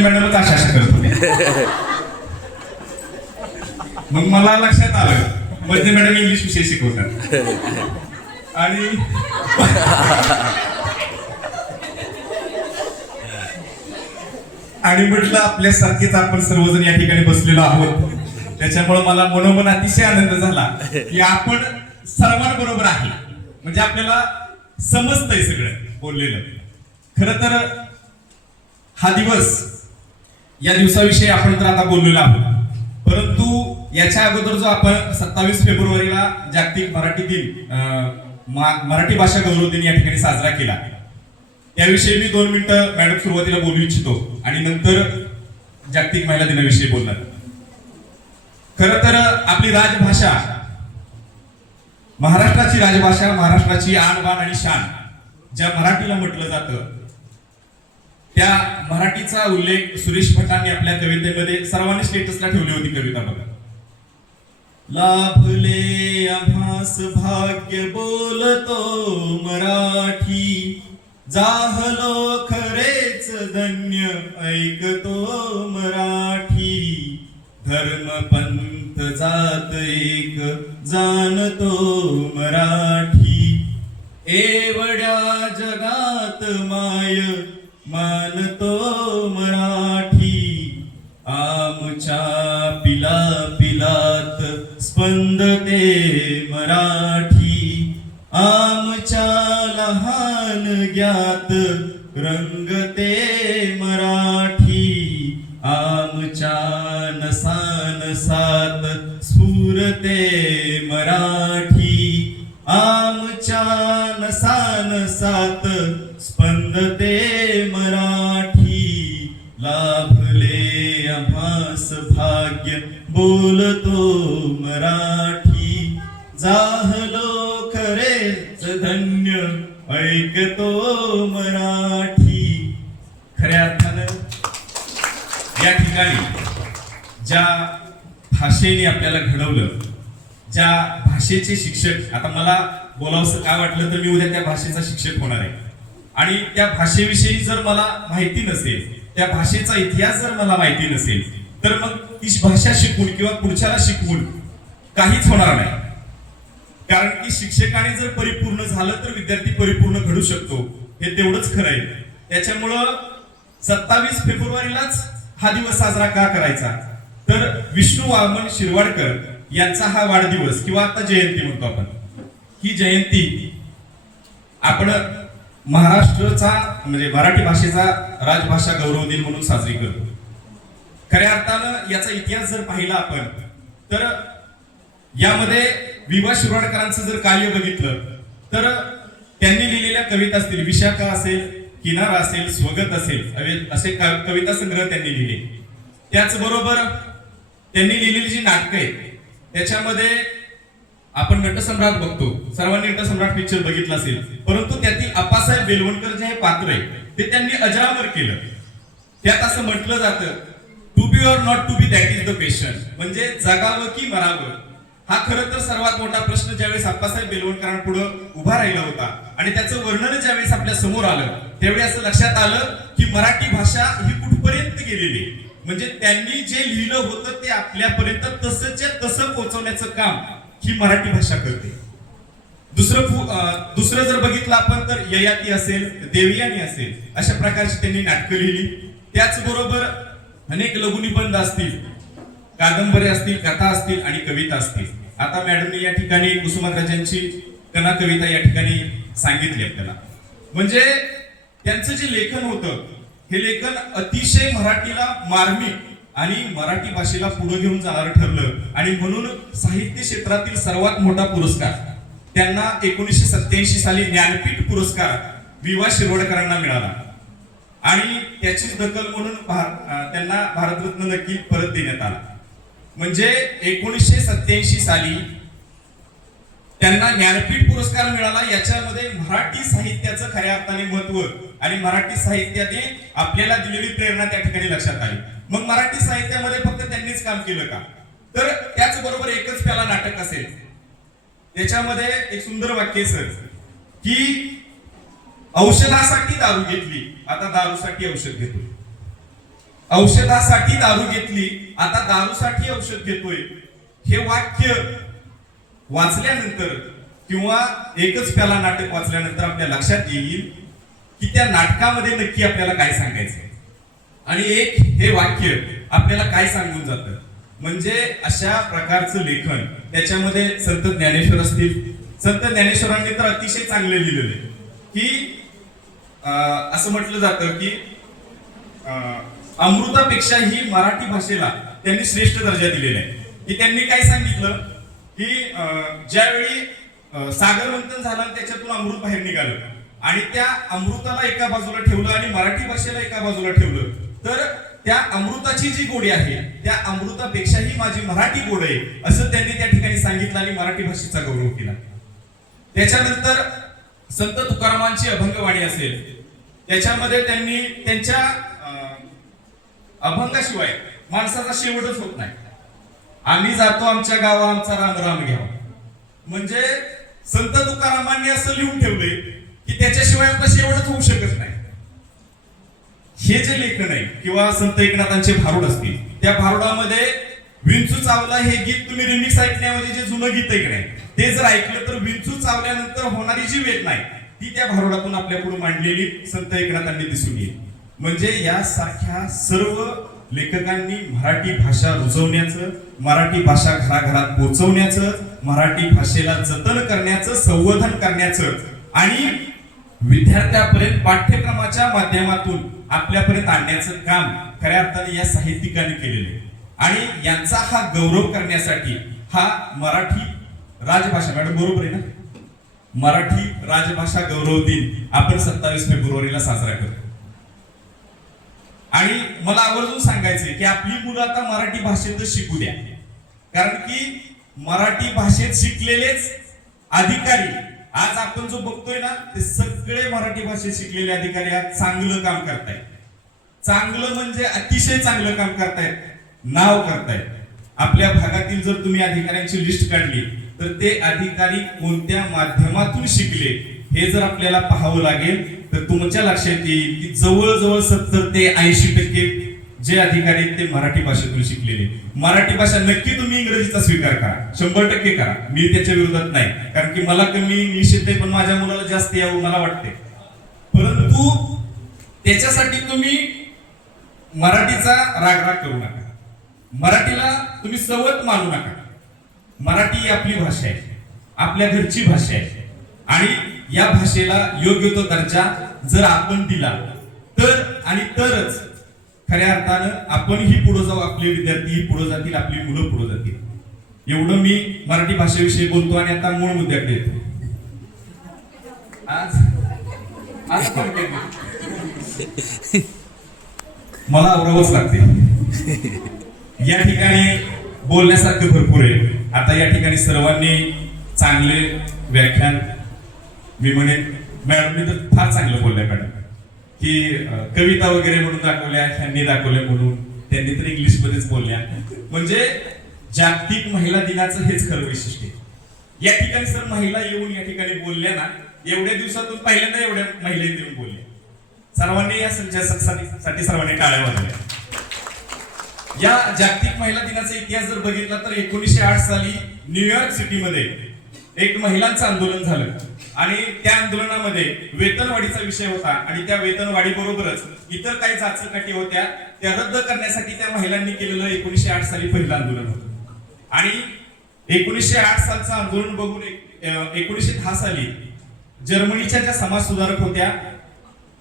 मॅडमच आशा करत होते. मग मला लक्षात आलं मध्ये मॅडम इंग्लिश विषय शिकवतात आणि आणि म्हटलं आपल्यासारखेच आपण सर्वजण या ठिकाणी बसलेलो आहोत. त्याच्यामुळे मला मनोमन अतिशय आनंद झाला की आपण सर्वांबरोबर आहे, म्हणजे आपल्याला समजतंय सगळं बोललेलं. खर तर हा दिवस, या दिवसाविषयी आपण तर आता बोललेलो आहोत, परंतु याच्या अगोदर जो आपण 27 फेब्रुवारीला जागतिक मराठी दिन, मराठी भाषा गौरव दिन या ठिकाणी साजरा केला, त्याविषयी मी 2 मिनिटं मॅडम सुरुवातीला बोलू इच्छितो आणि नंतर जागतिक महिला दिनाविषयी बोलणार. खरं तर आपली राजभाषा, महाराष्ट्राची राजभाषा, महाराष्ट्राची आन बान आणि शान ज्या मराठीला म्हटलं जातं, त्या मराठीचा उल्लेख सुरेश भटांनी आपल्या कवितेमध्ये सर्वांनी स्टेटसला ठेवली होती कविता बघा. लाभले आम्हास भाग्य बोलतो मराठी, जाहलो खरेच धन्य ऐकतो मराठी, धर्म पंथ जात एक जाणतो मराठी, एवढ्या जगात माय मानतो मराठी, आमच्या पिला पिलात स्पंदते मराठी, आमच्या लहान ज्ञात रंगते मराठी, आमच्या नसानसात स्फुरते मराठी, आमच्या नसानसात स्पंदते मराठी, लाभले आम्हास भाग्य बोलतो मराठी, जाहलो खरेच धन्य ऐकतो मराठी. खऱ्या अर्थानं या ठिकाणी ज्या भाषेने आपल्याला घडवलं, ज्या भाषेचे शिक्षक, आता मला बोलावंसं काय वाटलं तर मी उद्या त्या भाषेचा शिक्षक होणार आहे, आणि त्या भाषेविषयी जर मला माहिती नसेल, त्या भाषेचा इतिहास जर मला माहिती नसेल, तर मग ती भाषा शिकवून किंवा पुढच्याला शिकवून काहीच होणार नाही. कारण की शिक्षकाने जर परिपूर्ण झालं तर विद्यार्थी परिपूर्ण घडू शकतो, हे तेवढंच खरं आहे. त्याच्यामुळं 27 फेब्रुवारीलाच हा दिवस साजरा का करायचा, तर विष्णू वामन शिरवाडकर यांचा हा वाढदिवस किंवा आता जयंती म्हणतो आपण, ही जयंती आपण महाराष्ट्राचा म्हणजे मराठी भाषेचा राजभाषा गौरव दिन म्हणून साजरी करतो. खऱ्या अर्थानं याचा इतिहास जर पाहिला आपण, तर यामध्ये विवा शिरवाडकरांचं जर कार्य बघितलं तर त्यांनी लिहिलेल्या कविता असतील, विशाखा असेल, किनारा असेल, स्वगत असेल, असे कविता संग्रह त्यांनी लिहिले. त्याचबरोबर त्यांनी लिहिलेली जी नाटकं आहेत त्याच्यामध्ये आपण नटसम्राट बघतो, सर्वांनी नटसम्राट पिक्चर बघितला असेल, परंतु त्यातील अप्पासाहेब बेलवणकर जे हे पात्र आहे ते त्यांनी अजरामर केलं. त्यात असं म्हटलं जातं, to be or not to be that is the question, म्हणजे जगावं की मरावं, हा खरं तर सर्वात मोठा प्रश्न ज्यावेळेस अप्पासाहेब बेलवणकरांपुढे उभा राहिला होता आणि त्याचं वर्णन ज्यावेळेस आपल्या समोर आलं, त्यावेळी असं लक्षात आलं की मराठी भाषा ही कुठपर्यंत गेलेली, म्हणजे त्यांनी जे लिहिलं होतं ते आपल्यापर्यंत तसंच्या तसं पोहोचवण्याचं काम ही मराठी भाषा करते. दुसरं जर बघितलं आपण तर ययाती असेल, देवयानी असेल, अशा प्रकारची त्यांनी नाटकं लिहिली. त्याचबरोबर अनेक लघुनिबंध असतील, कादंबऱ्या असतील, कथा असतील आणि कविता असतील. आता मॅडमने या ठिकाणी कुसुमाग्रजांची कना कविता या ठिकाणी सांगितली आपल्याला. म्हणजे त्यांचं जे लेखन होतं हे लेखन अतिशय मराठीला मार्मिक आणि मराठी भाषेला पुढे घेऊन जाणार ठरलं, आणि म्हणून साहित्य क्षेत्रातील सर्वात मोठा पुरस्कार त्यांना 1987 साली ज्ञानपीठ पुरस्कार विवा शिरवाडकरांना मिळाला, आणि त्याचीच दखल म्हणून त्यांना भारतरत्न नक्की परत देण्यात आला. म्हणजे 1987 साली त्यांना ज्ञानपीठ पुरस्कार मिळाला. याच्यामध्ये मराठी साहित्याचं खऱ्या अर्थाने महत्व आणि मराठी साहित्याने आपल्याला दिलेली प्रेरणा त्या ठिकाणी लक्षात आली. मग मराठी साहित्यामध्ये फक्त त्यांनीच काम केलं का, तर त्याचबरोबर एकच प्याला नाटक असेल, त्याच्यामध्ये एक सुंदर वाक्य सर की औषधासाठी दारू घेतली, आता दारूसाठी औषध घेतो. औषधासाठी दारू घेतली, आता दारूसाठी औषध घेतोय, हे वाक्य वाचल्यानंतर किंवा एकच प्याला नाटक वाचल्यानंतर आपल्या लक्षात येईल की त्या नाटकामध्ये नक्की आपल्याला काय सांगायचंय आणि एक हे वाक्य आपल्याला काय सांगून जातं. म्हणजे अशा प्रकारचं लेखन त्याच्यामध्ये संत ज्ञानेश्वर असतील. संत ज्ञानेश्वरांनी तर अतिशय चांगले लिहिलेले की असं म्हटलं जातं की अमृतापेक्षाही मराठी भाषेला त्यांनी श्रेष्ठ दर्जा दिलेला आहे. की त्यांनी काय सांगितलं की ज्यावेळी सागर मंथन झालं त्याच्यातून अमृत बाहेर निघालं आणि त्या अमृताला एका बाजूला ठेवलं आणि मराठी भाषेला एका बाजूला ठेवलं, तर त्या अमृताची जी गोडी आहे त्या अमृतापेक्षाही माझी मराठी गोड आहे असं त्यांनी त्या ठिकाणी सांगितलं आणि मराठी भाषेचा गौरव केला. त्याच्यानंतर संत तुकारामांची अभंगवाणी असेल, त्याच्यामध्ये त्यांनी त्यांच्या अभंगाशिवाय माणसाचा शेवटच होत नाही. आम्ही जातो आमच्या गावा आमचा राम राम घ्यावा. म्हणजे संत तुकारामांनी असं लिहून ठेवलंय की त्याच्याशिवाय आपला शेवटच होऊ शकत नाही. हे जे लेखन आहे किंवा संत एकनाथांचे भारुड असतील, त्या भारुडामध्ये विंचू चावला हे गीत तुम्ही रिमिक्स ऐकण्याऐवजी जे जुनं गीत आहे की नाही ते जर ऐकलं तर विंचू चावल्यानंतर होणारी जी वेदना आहे ती त्या भारुडातून आपल्या पुढे मांडलेली संत एकनाथांनी दिसून येईल. म्हणजे यासारख्या सर्व लेखकांनी मराठी भाषा रुजवण्याचं, मराठी भाषा घराघरात पोहोचवण्याचं, मराठी भाषेला जतन करण्याचं, संवर्धन करण्याचं आणि विद्यार्थ्यापर्यंत पाठ्यक्रमाच्या माध्यमातून आपल्यापर्यंत आणण्याचं काम खऱ्या अर्थाने या साहित्यिकांनी केलेलं आहे. आणि यांचा हा गौरव करण्यासाठी हा मराठी राजभाषा, मॅडम बरोबर आहे ना, मराठी राजभाषा गौरव दिन आपण 27 फेब्रुवारीला साजरा करतो. आणि मला आवर्जून सांगायचंय की आपली मुलं आता मराठी भाषेतच शिकू द्या, कारण की मराठी भाषेत शिकलेलेच अधिकारी आज आपण जो बघतोय ना ते सगळे मराठी भाषेत शिकलेले अधिकारी आज चांगलं काम करतायत. चांगलं म्हणजे अतिशय चांगलं काम करतायत, नाव करतायत. आपल्या भागातील जर तुम्ही अधिकाऱ्यांची लिस्ट काढली तर ते अधिकारी कोणत्या माध्यमातून शिकले हे जर आपल्याला पाहावं लागेल तर तुमच्या लक्षात येईल की जवळजवळ 70 ते 80% जे अधिकारी ते मराठी भाषेतून शिकलेले. मराठी भाषा नक्की तुम्ही इंग्रजीचा स्वीकार करा, 100% करा, मी त्याच्या विरोधात नाही, कारण की मला कमी इंग्लिश येते पण माझ्या मुलाला जास्त यावं मला वाटते. परंतु त्याच्यासाठी तुम्ही मराठीचा रागराग करू नका, मराठीला तुम्ही सवत मानू नका. मराठी ही आपली भाषा आहे, आपल्या घरची भाषा आहे आणि या भाषेला योग्य तो दर्जा जर आपण दिला तर आणि तरच खऱ्या अर्थानं आपणही पुढे जाऊ, आपले विद्यार्थी पुढे जातील, आपली मुलं पुढे जातील. एवढं मी मराठी भाषेविषयी बोलतो आणि आता मूळ मुद्द्याकडे येतो. आज मला आवरावंच लागते. या ठिकाणी बोलण्यासारखं भरपूर आहे. आता या ठिकाणी सर्वांनी चांगले व्याख्यान, मी म्हणेन मॅडमनी तर फार चांगलं बोललंय मॅडम, की कविता वगैरे म्हणून दाखवल्या, ह्यांनी दाखवल्या म्हणून, त्यांनी तर इंग्लिश मध्येच बोलल्या. म्हणजे जागतिक महिला दिनाचं हेच खरं वैशिष्ट्य आहे. या ठिकाणी सर महिला येऊन या ठिकाणी बोलल्या ना, एवढ्या दिवसातून पहिल्यांदा एवढ्या महिला येऊन बोलल्या. सर्वांनी या संचसाठी सर्वांनी टाळ्या वाजवल्या. या जागतिक महिला दिनाचा इतिहास जर बघितला तर 1908 साली न्यूयॉर्क सिटीमध्ये एक महिलांचं आंदोलन झालं आणि त्या आंदोलनामध्ये वेतनवाढीचा विषय होता आणि त्या वेतनवाढी बरोबरच इतर काही जाचकाठी होत्या त्या रद्द करण्यासाठी त्या महिलांनी केलेलं 1908 साली पहिलं आंदोलन होतं. आणि 1908 सालचं आंदोलन बघून 1910 साली जर्मनीच्या ज्या समाज सुधारक होत्या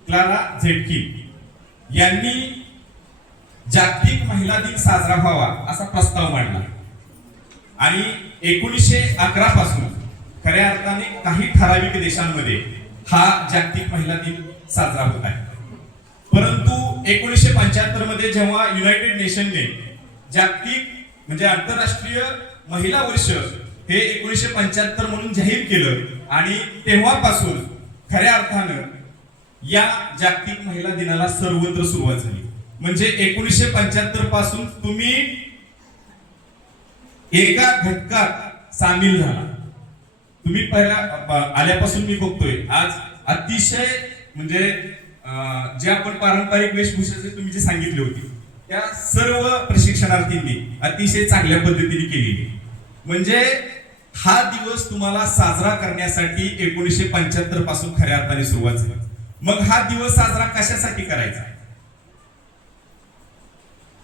क्लारा झेटकिन यांनी जागतिक महिला दिन साजरा व्हावा असा प्रस्ताव मांडला आणि 1911 पासून खऱ्या अर्थाने काही ठराविक देशांमध्ये हा जागतिक महिला दिन साजरा होत आहे. परंतु 1975 मध्ये जेव्हा युनायटेड नेशनने जागतिक म्हणजे आंतरराष्ट्रीय महिला वर्ष हे 1975 म्हणून जाहीर केलं आणि तेव्हापासून खऱ्या अर्थानं या जागतिक महिला दिनाला सर्वत्र सुरुवात झाली. म्हणजे 1975 पासून तुम्ही एका घटकात सामील झाला. तुम्ही पहिला आल्यापासून मी बघतोय आज अतिशय म्हणजे जे आपण पारंपरिक वेशभूषेचे तुम्ही जे सांगितले होते त्या सर्व प्रशिक्षणार्थींनी अतिशय चांगल्या पद्धतीने केलेली. म्हणजे हा दिवस तुम्हाला साजरा करण्यासाठी 1975 पासून खऱ्या अर्थाने सुरुवात झाली. मग हा दिवस साजरा कशासाठी करायचा,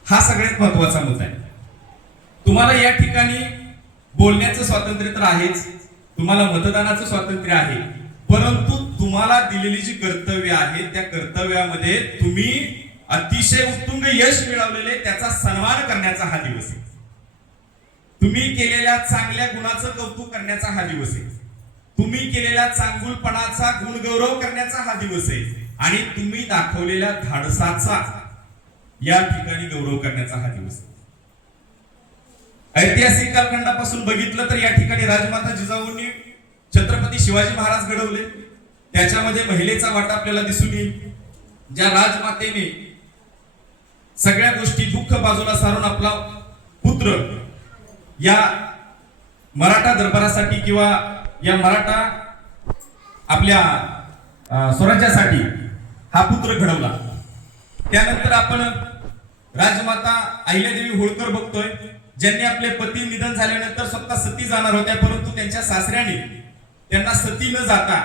हा सगळ्यात महत्वाचा मुद्दा आहे. तुम्हाला या ठिकाणी बोलण्याचं स्वातंत्र्य तर आहेच, तुम्हाला मतदानाचं स्वातंत्र्य आहे, परंतु तुम्हाला दिलेली जी कर्तव्य आहे त्या कर्तव्यामध्ये तुम्ही अतिशय उत्तुंग यश मिळवलेले त्याचा सन्मान करण्याचा हा दिवस आहे. तुम्ही केलेल्या चांगल्या गुणाचं कौतुक करण्याचा हा दिवस आहे. तुम्ही केलेल्या चांगुलपणाचा गुणगौरव करण्याचा हा दिवस आहे. आणि तुम्ही दाखवलेल्या धाडसाचा या ठिकाणी गौरव करण्याचा हा दिवस आहे. ऐतिहासिक कालखंडापासून बघितलं तर या ठिकाणी राजमाता जिजाऊंनी छत्रपती शिवाजी महाराज घडवले. त्याच्यामध्ये महिलेचा वाटा आपल्याला दिसून येईल. ज्या राजमातेने सगळ्या गोष्टी दुःख बाजूला सारून आपला पुत्र या मराठा दरबारासाठी किंवा या मराठा आपल्या स्वराज्यासाठी हा पुत्र घडवला. त्यानंतर आपण राजमाता अहिल्यादेवी होळकर बघतोय, ज्यांनी आपले पती निधन झाल्यानंतर स्वतः सती जाणार होत्या, परंतु त्यांच्या सासऱ्याने त्यांना सती न जाता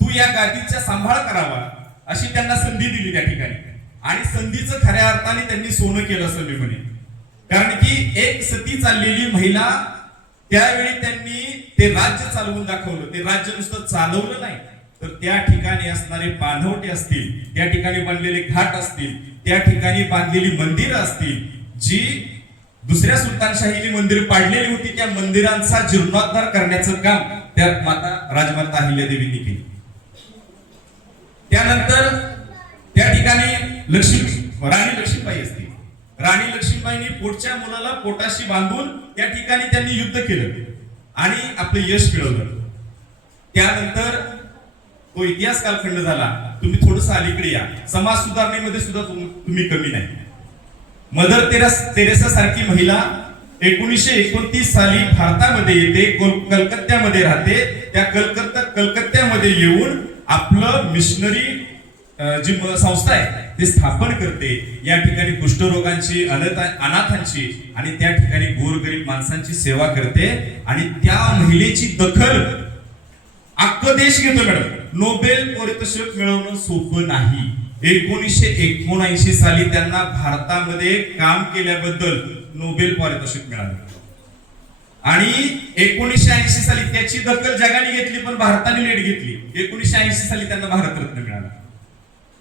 तू या गादीचा सांभाळ करावा अशी त्यांना संधी दिली त्या ठिकाणी. आणि संधीचं खऱ्या अर्थाने त्यांनी सोनं केलं असं मी म्हणेन. कारण की एक सती चाललेली महिला त्यावेळी त्यांनी ते राज्य चालवून दाखवलं. ते राज्य नुसतं चालवलं नाही, तर त्या ठिकाणी असणारे बांधवटे असतील, त्या ठिकाणी बांधलेले घाट असतील, त्या ठिकाणी बांधलेली मंदिरं असतील, जी दुसऱ्या सुलतानशाहीने मंदिर पाडलेली होती, त्या मंदिरांचा जीर्णोद्धार करण्याचं काम त्या राजमाता अहिल्यादेवींनी केली. त्यानंतर त्या ठिकाणी राणी लक्ष्मीबाई असतील. राणी लक्ष्मीबाईंनी पोटच्या मुलाला पोटाशी बांधून त्या ठिकाणी त्यांनी युद्ध केलं आणि आपलं यश मिळवलं. त्यानंतर तो इतिहास कालखंड झाला. तुम्ही थोडस अलीकडे या, समाज सुधारणेमध्ये सुद्धा तुम्ही कमी नाही. मदर तेरेसा सारखी महिला 1929 साली भारतामध्ये येते, कलकत्त्यामध्ये राहते. त्या कलकत्त्यामध्ये येऊन आपलं मिशनरी जी संस्था आहे ते स्थापन करते. या ठिकाणी कुष्ठरोगांची, अनाथांची आणि त्या ठिकाणी गोरगरीब माणसांची सेवा करते. आणि त्या महिलेची दखल अख्खा देश घेतो मॅडम. नोबेल पारितोषिक मिळवणं सोपं नाही. 1979 साली त्यांना भारतामध्ये काम केल्याबद्दल नोबेल पारितोषिक मिळालं. आणि 1980 साली त्याची दखल जगाने घेतली, पण भारताने लेट घेतली. 1980 साली त्यांना भारतरत्न मिळालं.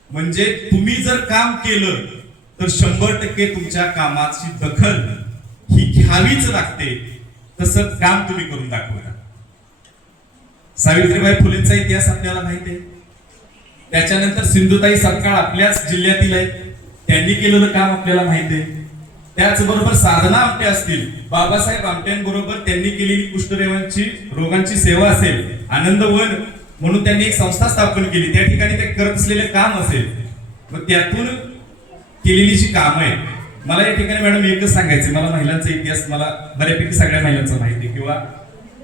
म्हणजे तुम्ही जर काम केलं तर 100% तुमच्या कामाची दखल ही घ्यावीच लागते. तसं काम तुम्ही करून दाखवता. सावित्रीबाई फुलेंचा इतिहास आपल्याला माहिती आहे. त्याच्यानंतर सिंधुताई सपकाळ आपल्याच जिल्ह्यातील आहेत, त्यांनी केलेलं काम आपल्याला माहिती आहे. त्याचबरोबर साधना आमटे असतील, बाबासाहेब आमट्यांबरोबर त्यांनी केलेली रोगांची सेवा असेल, आनंदवन म्हणून त्यांनी एक संस्था स्थापन केली, त्या ठिकाणी ते करत असलेले काम असेल, मग त्यातून केलेली जी कामं आहेत. मला या ठिकाणी मॅडम एकच सांगायचं, मला महिलांचा इतिहास मला बऱ्यापैकी सगळ्या महिलांचा माहिती आहे, किंवा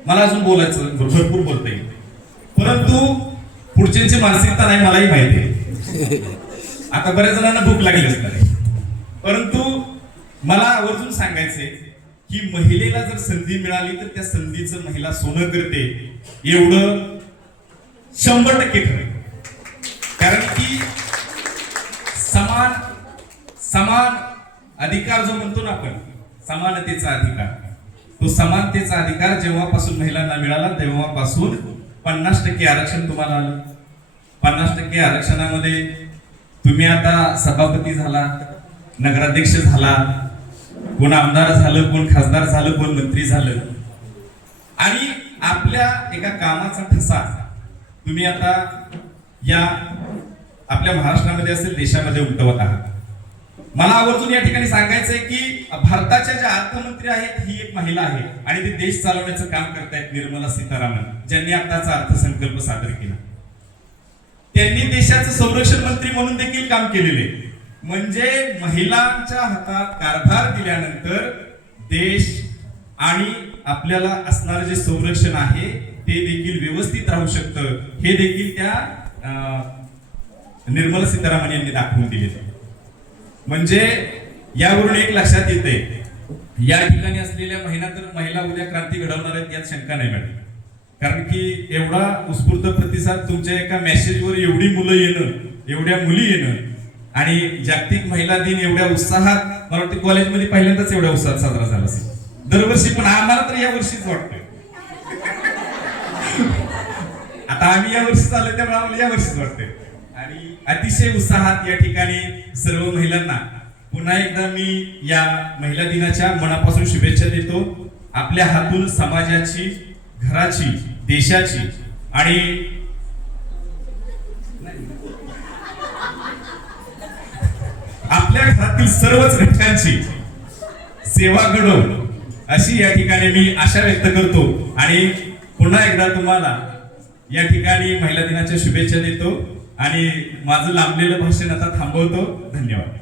मला अजून बोलायचं भरपूर बोलता येईल, परंतु पुढच्यांची मानसिकता नाही मलाही माहिती आहे. आता बऱ्याच जणांना भूक लागली असणार आहे, परंतु मला आवर्जून सांगायचंय की महिलेला जर संधी मिळाली तर त्या संधीचं महिला सोनं करते, एवढं 100% खरं. कारण की समान अधिकार जो म्हणतो ना आपण, समानतेचा अधिकार, तो समानतेचा अधिकार जेव्हापासून महिलांना मिळाला तेव्हापासून 50% आरक्षण तुम्हाला आलं. 50% आरक्षणामध्ये तुम्ही आता सभापती झाला, नगराध्यक्ष झाला, कोण आमदार झालं, कोण खासदार झालं, कोण मंत्री झालं, आणि आपल्या एका कामाचा ठसा तुम्ही आता या आपल्या महाराष्ट्रामध्ये असेल, देशामध्ये उमटवत आहात. मला आवर्जून या ठिकाणी सांगायचंय की भारताच्या ज्या अर्थमंत्री आहेत ही एक महिला आहे आणि ते देश चालवण्याचं काम करतायत, निर्मला सीतारामन, ज्यांनी आताचा अर्थसंकल्प सादर केला. त्यांनी देशाचं संरक्षण मंत्री म्हणून देखील काम केलेले. म्हणजे महिलांच्या हातात कारभार दिल्यानंतर देश आणि आपल्याला असणारं जे संरक्षण आहे ते देखील व्यवस्थित राहू शकतं, हे देखील त्या निर्मला सीतारामन यांनी दाखवून दिले. म्हणजे यावरून एक लक्षात येते, या ठिकाणी असलेल्या महिला उद्या क्रांती घडवणार आहेत यात शंका नाही मॅडम. कारण की एवढा उत्स्फूर्त प्रतिसाद तुमच्या एका मेसेजवर एवढी मुलं येणं, एवढ्या मुली येणं आणि जागतिक महिला दिन एवढ्या उत्साहात, मला वाटतं कॉलेजमध्ये पहिल्यांदाच एवढ्या उत्साहात साजरा झाला असेल दरवर्षी, पण आम्हाला तर या वर्षीच वाटतंय. आता आम्ही या वर्षी चालू त्यामुळे आम्हाला या वर्षीच वाटतंय. आणि अतिशय उत्साहात या ठिकाणी सर्व महिलांना पुन्हा एकदा मी या महिला दिनाच्या मनापासून शुभेच्छा देतो. आपल्या हातून समाजाची, घराची, देशाची आणि आपल्या घरातील सर्वच घटकांची सेवा घडवून अशी या ठिकाणी मी आशा व्यक्त करतो. आणि पुन्हा एकदा तुम्हाला या ठिकाणी महिला दिनाच्या शुभेच्छा देतो आणि माझं लांबलेलं भाषण आता थांबवतो. धन्यवाद.